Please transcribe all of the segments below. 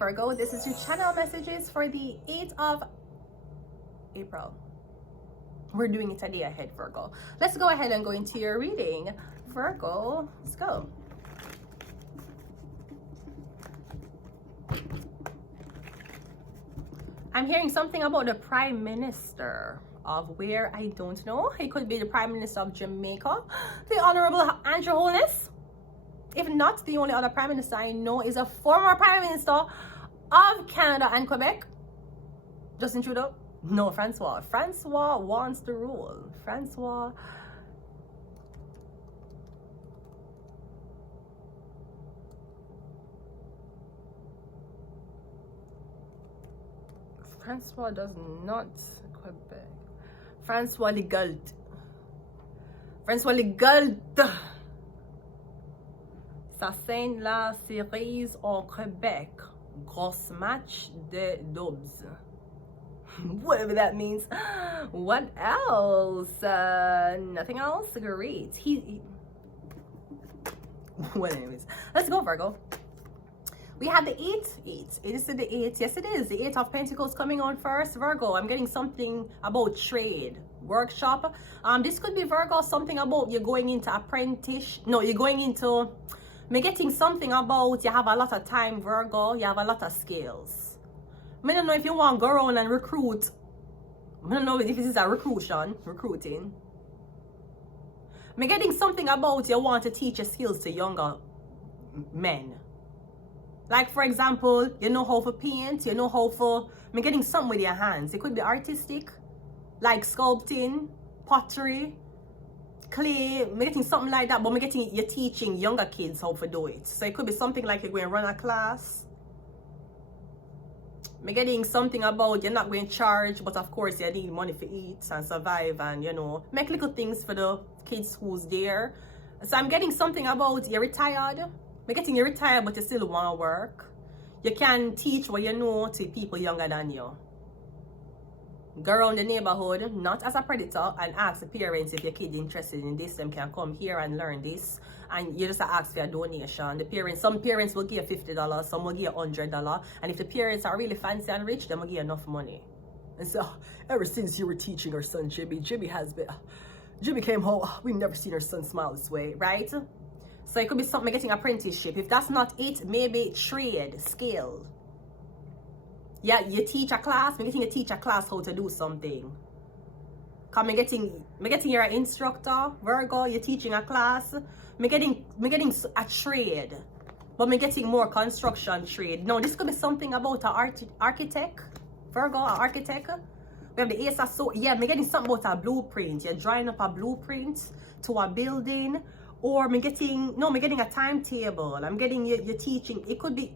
Virgo, this is your channel messages for the 8th of April. We're doing it a day ahead, Virgo. Let's go ahead and go into your reading, Virgo. Let's go. I'm hearing something about the Prime Minister of where, I don't know. It could be the Prime Minister of Jamaica, the Honorable Andrew Holness. If not, the only other Prime Minister I know is a former Prime Minister of Canada and Quebec. Justin Trudeau? No, Francois. Francois wants to rule. Francois does not Quebec. Francois Legault. Francois Legault. Ça scène la cerise au Québec. Grosse match de Dobbs. Whatever that means. What else? Nothing else? Great. Well, anyways, let's go, Virgo. We have the 8. Is it the 8? Yes, it is. The 8 of Pentacles coming on first, Virgo. I'm getting something about trade. Workshop. This could be, Virgo, something about you're going into apprentice. No, you're going into... I'm getting something about you have a lot of time, Virgo. You have a lot of skills. I don't know if you want to go around and recruit. I don't know if this is a recruiting. I'm getting something about you want to teach your skills to younger men. Like, for example, you know how to paint, you know how to... I'm getting something with your hands. It could be artistic, like sculpting, pottery, clay. I'm getting something like that, but you're teaching younger kids how to do it. So it could be something like you're going to run a class. I'm getting something about you're not going to charge, but of course you need money to eat and survive and, you know, make little things for the kids who's there. So I'm getting something about you're retired. I'm getting you retired, but you still want to work. You can teach what you know to people younger than you. Go around the neighborhood, not as a predator, and ask the parents if your kid interested in this. Them can come here and learn this. And you just ask for a donation. The parents, some parents will give $50, some will give $100. And if the parents are really fancy and rich, they will give enough money. And so, ever since you were teaching our son Jimmy came home, we've never seen our son smile this way, right? So it could be something getting apprenticeship. If that's not it, maybe trade, skill. Yeah, you teach a class. I'm getting you teach a class how to do something. Cause I'm getting you're an instructor, Virgo. You're teaching a class. I'm getting a trade, but I'm getting more construction trade. No, this could be something about an architect, Virgo, an architect. We have the Ace of Swords. Yeah, I'm getting something about a blueprint. You're drawing up a blueprint to a building. Or I'm getting a timetable. I'm getting you're teaching. It could be,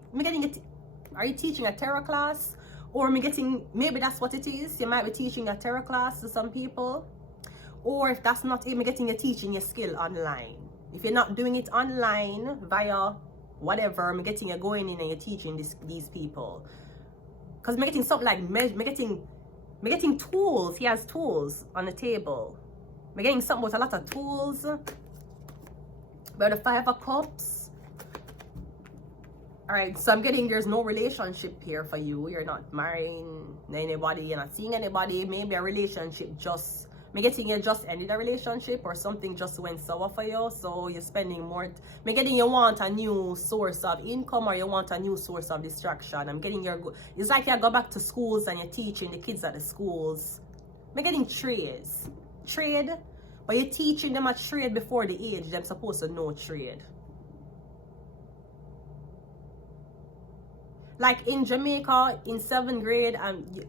are you teaching a tarot class? Or maybe that's what it is. You might be teaching a tarot class to some people. Or if that's not it, I'm getting you teaching your skill online. If you're not doing it online via whatever, I'm getting you going in and you're teaching these people. Because I'm getting something like, I'm getting tools. He has tools on the table. I'm getting something with a lot of tools. About the 5 of Cups. All right, so I'm getting there's no relationship here for you. You're not marrying anybody. You're not seeing anybody. Maybe a relationship just... I'm getting you just ended a relationship or something just went sour for you. So you're spending more... I'm getting you want a new source of income or you want a new source of distraction. I'm getting your... It's like you go back to schools and you're teaching the kids at the schools. I'm getting trades. Trade... But you're teaching them a trade before the age they're supposed to know trade. Like in Jamaica, in 7th grade,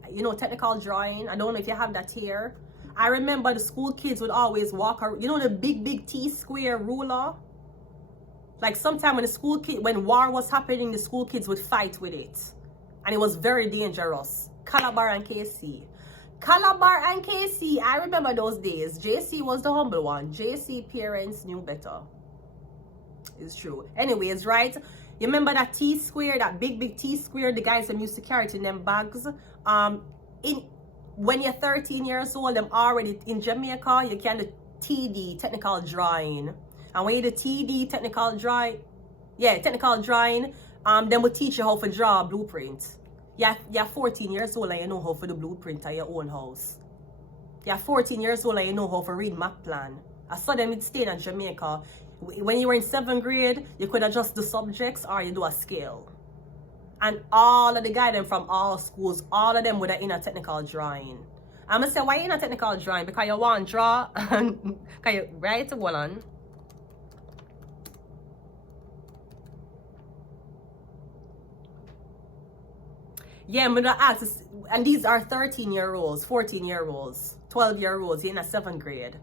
you know, technical drawing. I don't know if you have that here. I remember the school kids would always walk around. You know the big T-square ruler? Like sometime when war was happening, the school kids would fight with it. And it was very dangerous. Calabar and KC. Calabar and KC, I remember those days. JC was the humble one. JC parents knew better. It's true. Anyways, right? You remember that T-square, that big T-square the guys them used to carry it in them bags? When you're 13 years old, them already in Jamaica, you can do TD, technical drawing. And when you do TD, technical drawing, Them will teach you how to draw a blueprint. You're 14 years old and you know how to do blueprint of your own house. You're 14 years old and you know how to read map plan. I saw them in staying in Jamaica. When you were in 7th grade, you could adjust the subjects or you do a scale. And all of the guys from all schools, all of them would have in a technical drawing. I'm going to say, why in a technical drawing? Because you want to draw and can you write it well on. Yeah, I'm going to ask, and these are 13-year-olds, 14-year-olds, 12-year-olds in a 7th grade.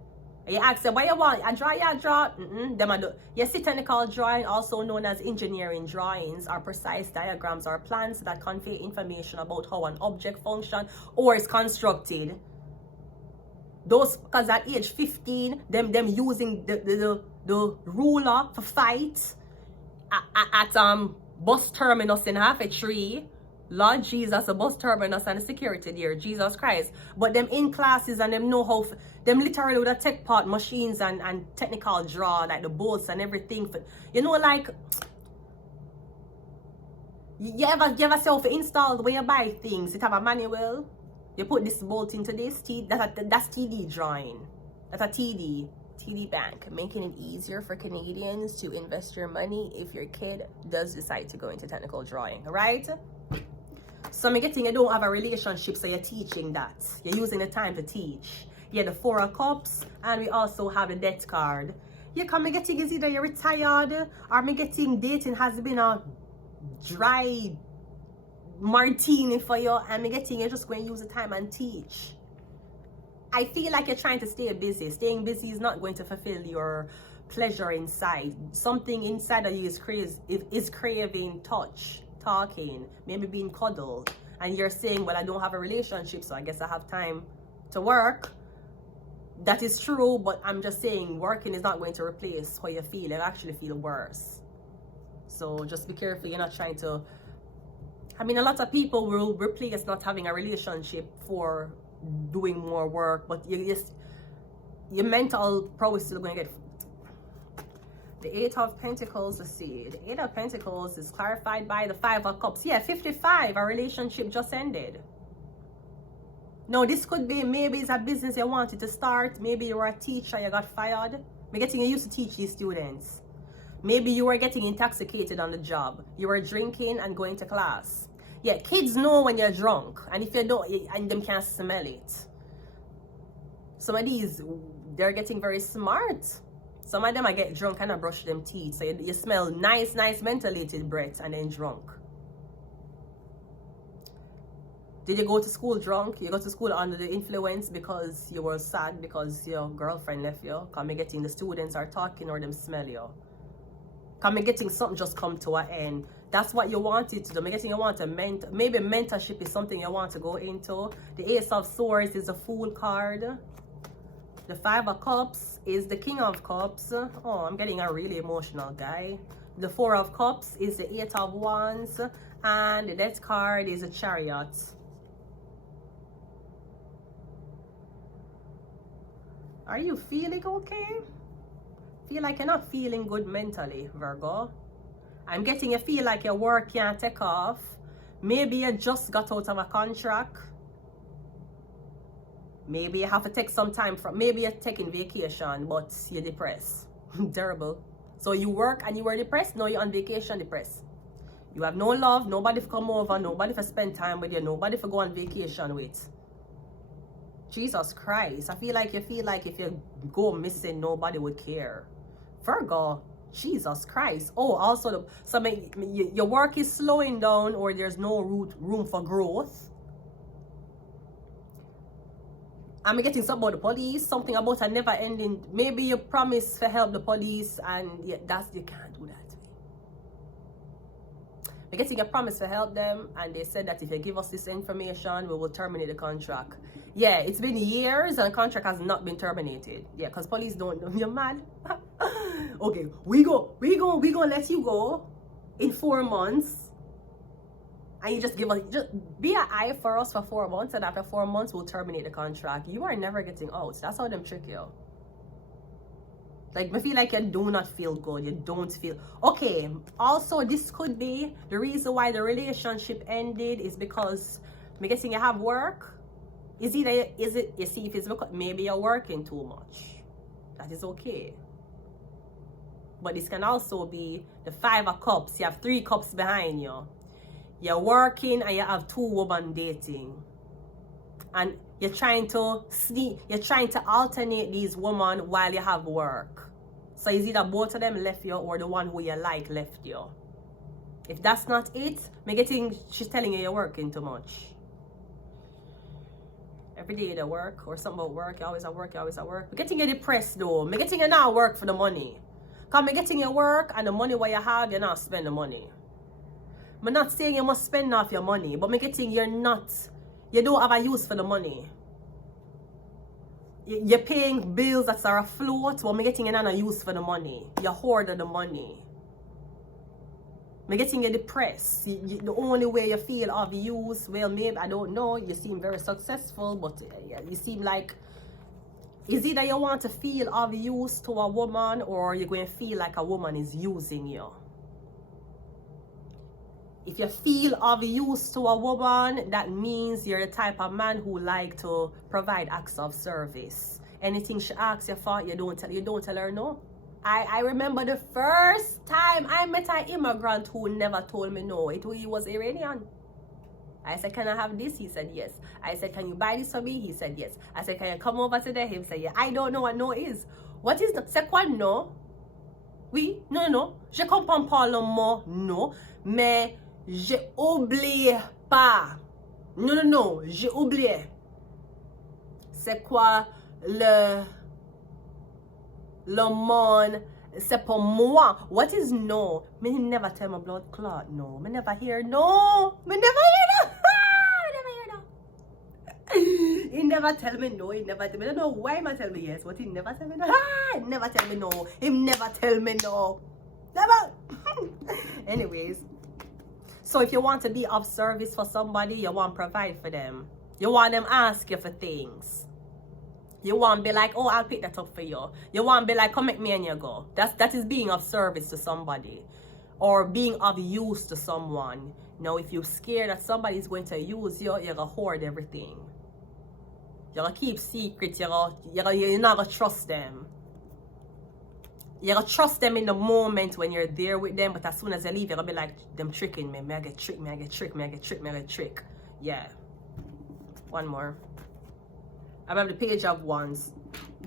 And you ask them, what you want? I draw. Them I do. You see, technical drawing, also known as engineering drawings, are precise diagrams or plans that convey information about how an object functions or is constructed. Those, because at age 15, them using the ruler for fight at bus terminus in half a tree. Lord Jesus, the bus terminus and the security there, Jesus Christ. But them in classes and them know how, them literally with a tech part machines and technical draw, like the bolts and everything. For, you know, like, you ever say how to install when you buy things, it have a manual. You put this bolt into this, that's TD drawing. That's a TD bank, making it easier for Canadians to invest your money if your kid does decide to go into technical drawing, right? So I'm getting you don't have a relationship, so you're teaching that. You're using the time to teach. Yeah, the 4 of Cups, and we also have the Death card. Yeah, come me getting is either you're retired, or me getting dating has been a dry martini for you, and me getting you're just going to use the time and teach. I feel like you're trying to stay busy. Staying busy is not going to fulfill your pleasure inside. Something inside of you is craving touch. Talking, maybe being cuddled, and you're saying, well, I don't have a relationship, so I guess I have time to work. That is true, but I'm just saying working is not going to replace how you feel. You actually feel worse. So just be careful. You're not trying to, I mean, a lot of people will replace not having a relationship for doing more work, but your mental prowess is still going to get. The 8 of Pentacles, let's see. The 8 of Pentacles is clarified by the 5 of Cups. Yeah, 55, a relationship just ended. No, this could be, maybe it's a business you wanted to start. Maybe you were a teacher, you got fired. Maybe getting you used to teach these students. Maybe you were getting intoxicated on the job. You were drinking and going to class. Yeah, kids know when you're drunk. And if you don't, and them can't smell it. Some of these, they're getting very smart. Some of them I get drunk and I brush them teeth. So you smell nice mentholated breath and then drunk. Did you go to school drunk? You go to school under the influence because you were sad because your girlfriend left you? Come me getting the students are talking or them smell you? Come me getting something just come to an end? That's what you wanted to do. Me getting you want to maybe mentorship is something you want to go into. The Ace of Swords is a Fool card. The 5 of Cups is the King of Cups. Oh, I'm getting a really emotional guy. The 4 of Cups is the 8 of Wands. And the Death card is a Chariot. Are you feeling okay? Feel like you're not feeling good mentally, Virgo. I'm getting you feel like your work can't take off. Maybe you just got out of a contract. Maybe you have to take some time from, maybe you're taking vacation, but you're depressed. Terrible. So you work and you were depressed, now you're on vacation depressed. You have no love, nobody to come over, nobody to spend time with you, nobody to go on vacation with. Jesus Christ, I feel like if you go missing, nobody would care. Virgo, Jesus Christ. Oh, also, your work is slowing down or there's no room for growth. I'm getting something about the police, something about a never ending. Maybe you promise to help the police and yeah, you can't do that. I'm getting a promise to help them and they said that if you give us this information, we will terminate the contract. Yeah, it's been years and the contract has not been terminated. Yeah, because police don't know. You're mad? Okay, we gonna let you go in 4 months. And you just give us, just be an eye for us for 4 months, and after 4 months, we'll terminate the contract. You are never getting out. That's how them trick you. Like, I feel like you do not feel good. You don't feel okay. Also, this could be the reason why the relationship ended is because I'm guessing you have work. Is it you see if it's because maybe you're working too much. That is okay. But this can also be the 5 of cups. You have 3 cups behind you. You're working and you have 2 women dating. And you're trying to alternate these women while you have work. So it's either both of them left you or the one who you like left you. If that's not it, she's telling you you're working too much. Every day they work or something about work, you always at work, I'm getting you depressed though. I'm getting you not work for the money. Because I'm getting you work and the money what you have, you're not spend the money. I'm not saying you must spend off your money, but I'm getting you don't have a use for the money. You're paying bills that are afloat, but I'm getting you not a use for the money. You hoard the money. I'm getting you depressed. The only way you feel of use, well, maybe, I don't know, you seem very successful, but you seem like, is it that you want to feel of use to a woman, or you're going to feel like a woman is using you? If you feel of use to a woman, that means you're the type of man who like to provide acts of service. Anything she asks you for, you don't tell her no. I remember the first time I met an immigrant who never told me no. He was Iranian. I said, can I have this? He said yes. I said, can you buy this for me? He said yes. I said, can you come over today? He said yeah. I don't know what no is. What is the c'est quoi no? Oui, non. Je comprends pas le mot no, mais j'ai oublié pas. Non, j'ai oublié. C'est quoi le monde? C'est pour moi. What is no? Me never tell my blood clot no. Me never hear no. Me never hear no. He never tell me no. He never tell me no. I don't know why he tell me yes, but he never tell me no. He never tell me no. He never tell me no. Never. Anyways. So if you want to be of service for somebody, you want to provide for them. You want them ask you for things. You want to be like, oh, I'll pick that up for you. You want to be like, come make me and you go. That is being of service to somebody. Or being of use to someone. Now, if you're scared that somebody is going to use you, you're going to hoard everything. You're going to keep secrets. You're not going to trust them. You're going to trust them in the moment when you're there with them, but as soon as they leave, you're going to be like, them tricking me. I get tricked. Yeah. One more. I have the page of wands.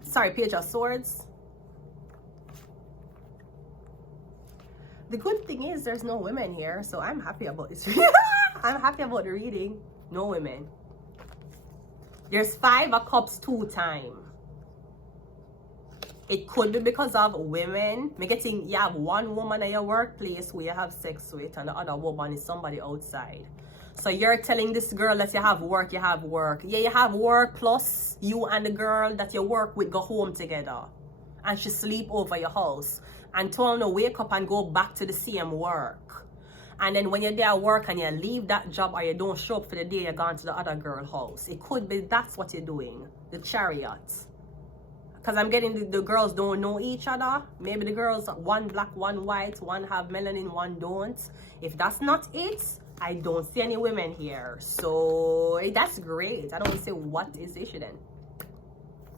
Sorry, page of swords. The good thing is there's no women here, so I'm happy about this. I'm happy about the reading. No women. There's 5 of cups 2 times. It could be because of women. I'm getting you have one woman at your workplace who you have sex with, and the other woman is somebody outside. So you're telling this girl that you have work. Yeah, you have work, plus you and the girl that you work with go home together. And she sleep over your house. And tell her wake up and go back to the same work. And then when you're there at work and you leave that job or you don't show up for the day, you're gone to the other girl house. It could be that's what you're doing. The Chariot. Because I'm getting the girls don't know each other. Maybe the girls, one black, one white, one have melanin, one don't. If that's not it, I don't see any women here. So that's great. I don't see what is the issue then.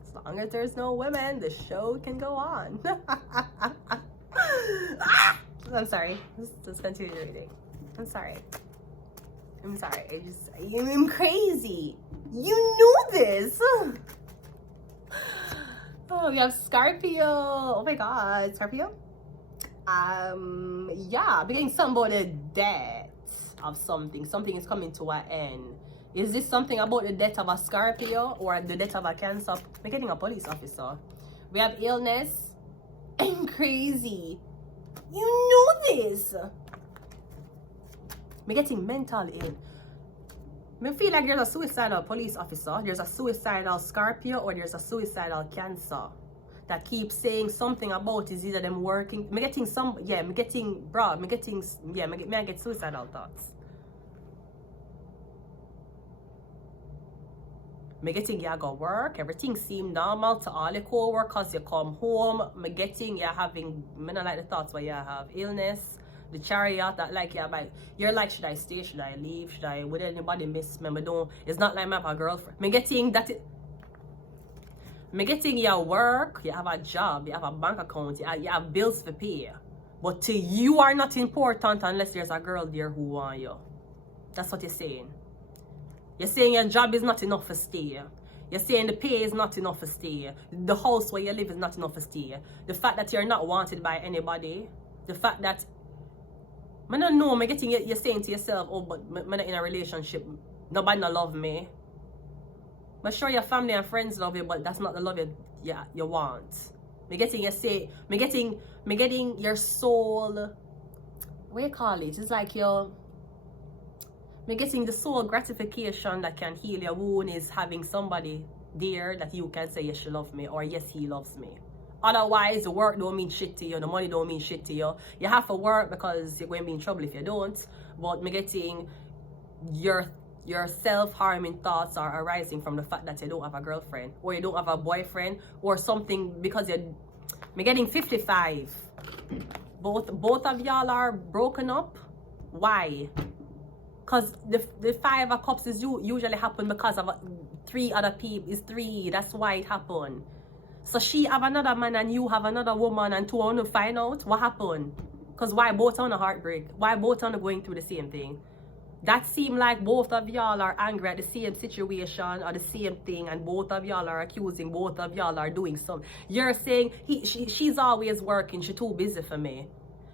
As long as there's no women, the show can go on. I'm sorry. Let's continue reading. I'm sorry. I'm crazy. You knew this. Oh, we have Scorpio. Oh my God, Scorpio. Yeah, beginning something about the death of something. Something is coming to an end. Is this something about the death of a Scorpio or the death of a Cancer? We're getting a police officer. We have illness and crazy. You know this. We're getting mental ill. I feel like there's a suicidal police officer, there's a suicidal Scorpio, or there's a suicidal Cancer that keeps saying something about is either them working. I get suicidal thoughts. Me getting you go work, everything seem normal to all the co-workers. You come home, me getting you having, me not like the thoughts where you have illness, the chariot that like you're like, should I stay, should I leave, should I, would anybody miss me? Me don't, it's not like me have a girlfriend. Me getting that, me getting your work, you have a job, you have a bank account, you have bills to pay. But to you are not important unless there's a girl there who want you. That's what you're saying. You're saying your job is not enough to stay. You're saying the pay is not enough to stay. The house where you live is not enough to stay. The fact that you're not wanted by anybody. The fact that, I don't know, you're saying to yourself, oh, but I'm not in a relationship. Nobody not love me. I'm sure your family and friends love you, but that's not the love you want. Me getting your soul, what you call it? It's like me getting the soul gratification that can heal your wound is having somebody there that you can say, yes, she loves me, or yes, he loves me. Otherwise, the work don't mean shit to you, the money don't mean shit to you. You have to work because you're going to be in trouble if you don't. But me getting your self-harming thoughts are arising from the fact that you don't have a girlfriend, or you don't have a boyfriend, or something, because me getting 55. Both of y'all are broken up. Why? Because the 5 of cups is usually happen because of 3 other people. It's 3. That's why it happened. So she have another man and you have another woman, and 2 want to find out what happened. Because why both on a heartbreak? Why both on going through the same thing? That seem like both of y'all are angry at the same situation or the same thing, and both of y'all are accusing, both of y'all are doing something. You're saying she's always working, she's too busy for me.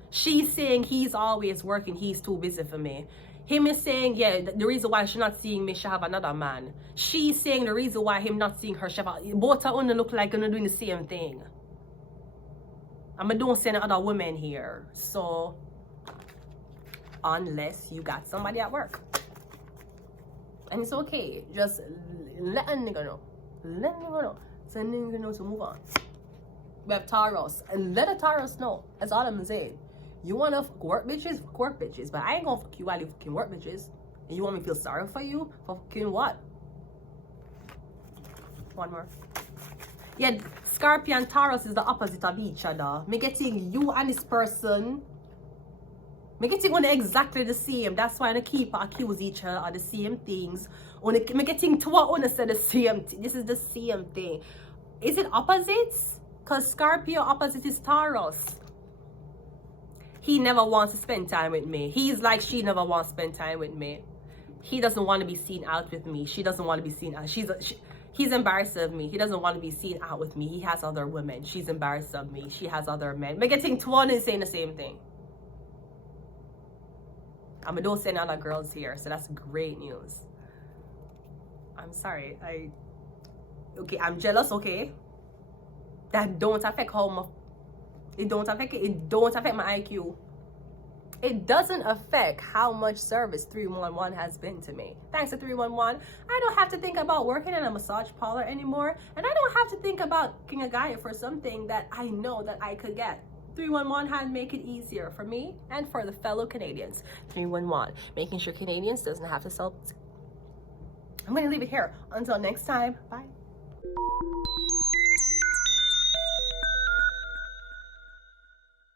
She's saying he's always working, he's too busy for me. Him is saying, yeah, the reason why she's not seeing me, she have another man. She's saying the reason why him not seeing her, she have both are only look like they're doing the same thing. And I don't see any other women here. So, unless you got somebody at work. And it's okay. Just let a nigga know. Let a nigga know. So a nigga know to move on. We have Taurus. And let a Taurus know. That's all I'm saying. You wanna work bitches? Work bitches. But I ain't gonna fuck you while you fucking work bitches. And you want me to feel sorry for you? For fucking what? One more. Yeah, Scorpio and Taurus is the opposite of each other. Me getting you and this person. Me getting on exactly the same. That's why I keep accuse each other of the same things. Me getting to what one say the same thing. This is the same thing. Is it opposites? Because Scorpio opposite is Taurus. He never wants to spend time with me. He's like, she never wants to spend time with me. He doesn't want to be seen out with me. She doesn't want to be seen out. He's embarrassed of me. He doesn't want to be seen out with me. He has other women. She's embarrassed of me. She has other men. Me getting to one is saying the same thing. I don't send other girls here, so that's great news. I'm sorry. Okay, I'm jealous, okay? That don't affect how much. It don't affect my IQ. It doesn't affect how much service 311 has been to me. Thanks to 311, I don't have to think about working in a massage parlor anymore, and I don't have to think about getting a guy for something that I know that I could get. 311 had make it easier for me and for the fellow Canadians. 311, making sure Canadians doesn't have to sell. I'm going to leave it here. Until next time, bye.